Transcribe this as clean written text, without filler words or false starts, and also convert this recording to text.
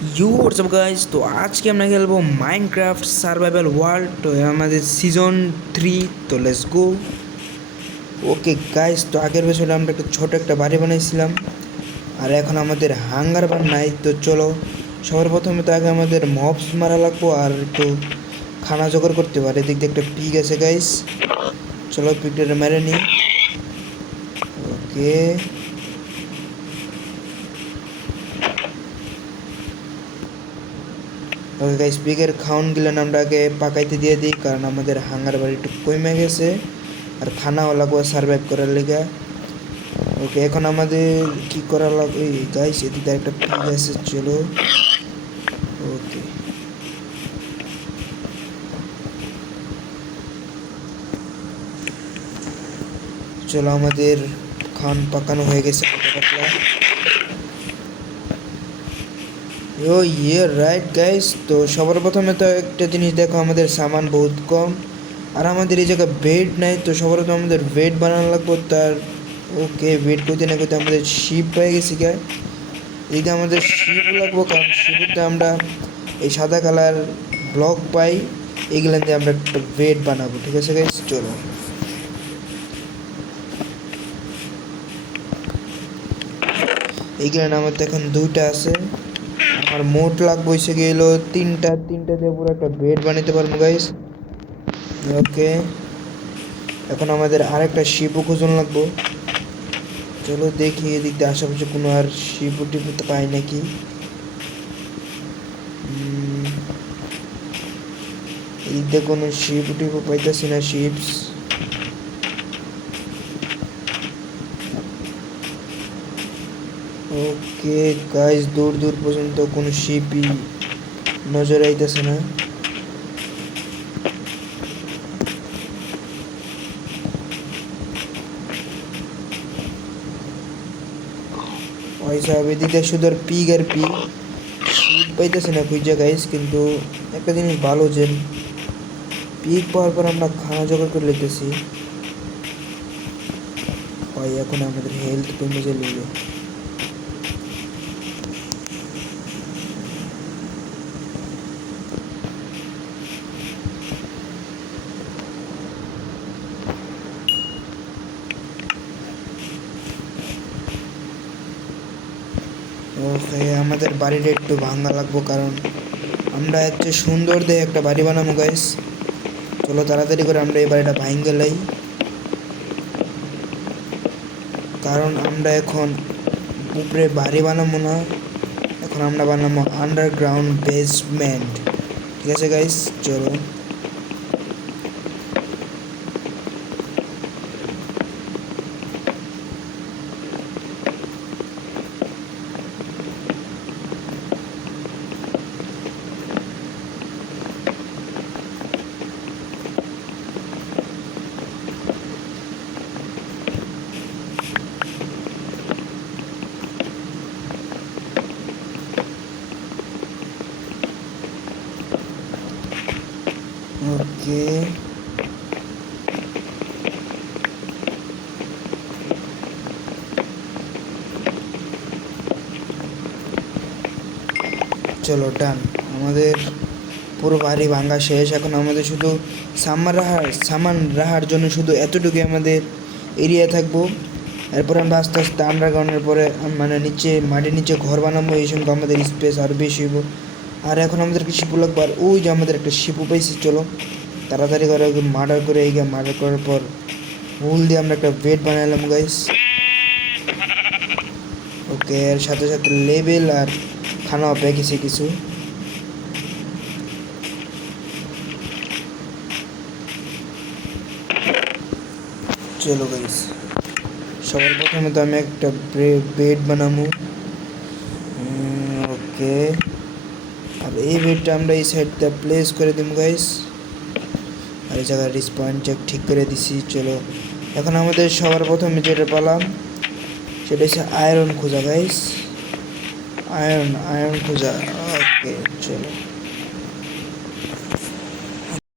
WhatsApp guys, তো আজকে আমরা খেলবো মাইনক্রাফট সার্ভাইভাল ওয়ার্ল্ড। তো আমাদের সিজন 3। তো লেটস গো। ওকে গাইজ, তো আগের বছর আমরা একটা ছোটো একটা বাড়ি বানাইছিলাম, আর এখন আমাদের হাঙ্গার বার নাই। তো চলো, সবার প্রথমে তো আগে আমাদের মবস মারা লাগবো আর একটু খানা জোগাড় করতে পারে। এদিক দিয়ে একটা পিগ আছে গাইজ, চলো পিগটা মেরে নিই। ওকে, ওকে গাইস, পিগের খাওন গিলেন আমরা আগে পাকাইতে দিয়ে দিই, কারণ আমাদের হাঙ্গার বাড়ি একটু কমে গেছে আর খানাও লাগবে সার্ভাইভ করার লেগে। ওকে, এখন আমাদের কি করা লাগবে গাইস? এদিকে একটা পিগ আছে, চলো। ওকে, চলো আমাদের খান পাকানো হয়ে গেছে পাতলা। ও ইয়ে রাইট গাইস, তো সবার প্রথমে তো একটা জিনিস দেখো, আমাদের সামান বহুত কম আর আমাদের এই জায়গায় বেড নাই। তো সবার প্রথমে আমাদের বেড বানানো লাগবে তার। ওকে, বেড করতে না করতে আমাদের শিপ পেয়ে গেছি গায়ে। এদিকে আমাদের শিপ লাগবো, কারণ শিপতে আমরা এই সাদা কালার ব্লক পাই, এগুলো দিয়ে আমরা একটা বেড বানাবো। ঠিক আছে গাইস, চলো। এইগুলো আমার তো এখন 2টা আছে, আমার মোট লাগবে হয়েছে গেলো 3টা। 3টা দিয়ে পুরো একটা বেড বানাতে পারবো গাইস। ওকে, এখন আমাদের আরেকটা শিপও খুঁজন লাগবো। চলো দেখি এদিক দিয়ে আশেপাশে কোনো আর শিপু টিপু তো পাই নাকি। এদিক দিয়ে কোনো শিপু টিপু পাইতেছি না, শিপস। ওকে গাইস, দূর দূর পর্যন্ত কোনো শিপই নজরে আইতেছে না। পয়সা এদিকে শুধু আর পিগ আর পিগ, শিপ পাইতেছে না খুঁজে গাইস। কিন্তু একটা জিনিস ভালো, যে পিক পাওয়ার পর আমরা খানা জোগাড় করে লিখতেছি। ভাই এখন আমাদের হেলথ কমে গেল। ওকে, আমাদের বাড়িটা একটু ভাঙা লাগবো, কারণ আমরা হচ্ছে সুন্দর দেখে একটা বাড়ি বানাবো গাইস। চলো তাড়াতাড়ি করে আমরা এই বাড়িটা ভাঙে লাই, কারণ আমরা এখন উপরে বাড়ি বানাবো না, এখন আমরা বানাবো আন্ডারগ্রাউন্ড বেসমেন্ট। ঠিক আছে গাইস, চলো। ওকে, চলো ডান। আমাদের পুরো বাড়ি ভাঙা শেষ, এখন আমাদের শুধু সামান রাখার জন্য শুধু এতটুকু আমাদের এরিয়া থাকবো। এরপর আমরা আস্তে আস্তে আন্ডারগ্রাউন্ডের পরে মানে নিচে মাটির নিচে ঘর বানাবো, এই সঙ্গে আমাদের স্পেস আরও বেশি হইব। আর এখন আমাদেরকে শিপু লাগবে, আর ওই যে আমাদের একটা শিপু পাইছি। চলো তাড়াতাড়ি করে মার্ডার করে, এই মার্ডার করার পর ফুল দিয়ে আমরা একটা বেড বানাইলাম গাইস। ওকে, এর সাথে সাথে লেবেল আর খানাও পেয়ে গেছে কিছু। চলো গাইস, সবার প্রথমে তো আমি একটা বেড বানাবো। ওকে, আর এই বেডটা আমরা এই সাইডটা প্লেস করে দিব গাইস, আর এই জায়গায় রিসপন চেক ঠিক করে দিছি। চলো, এখন আমাদের সবার প্রথমে যেটা পেলাম সেটা হচ্ছে আয়রন খোঁজা গাইস, আয়রন খোঁজা। ওকে চলো।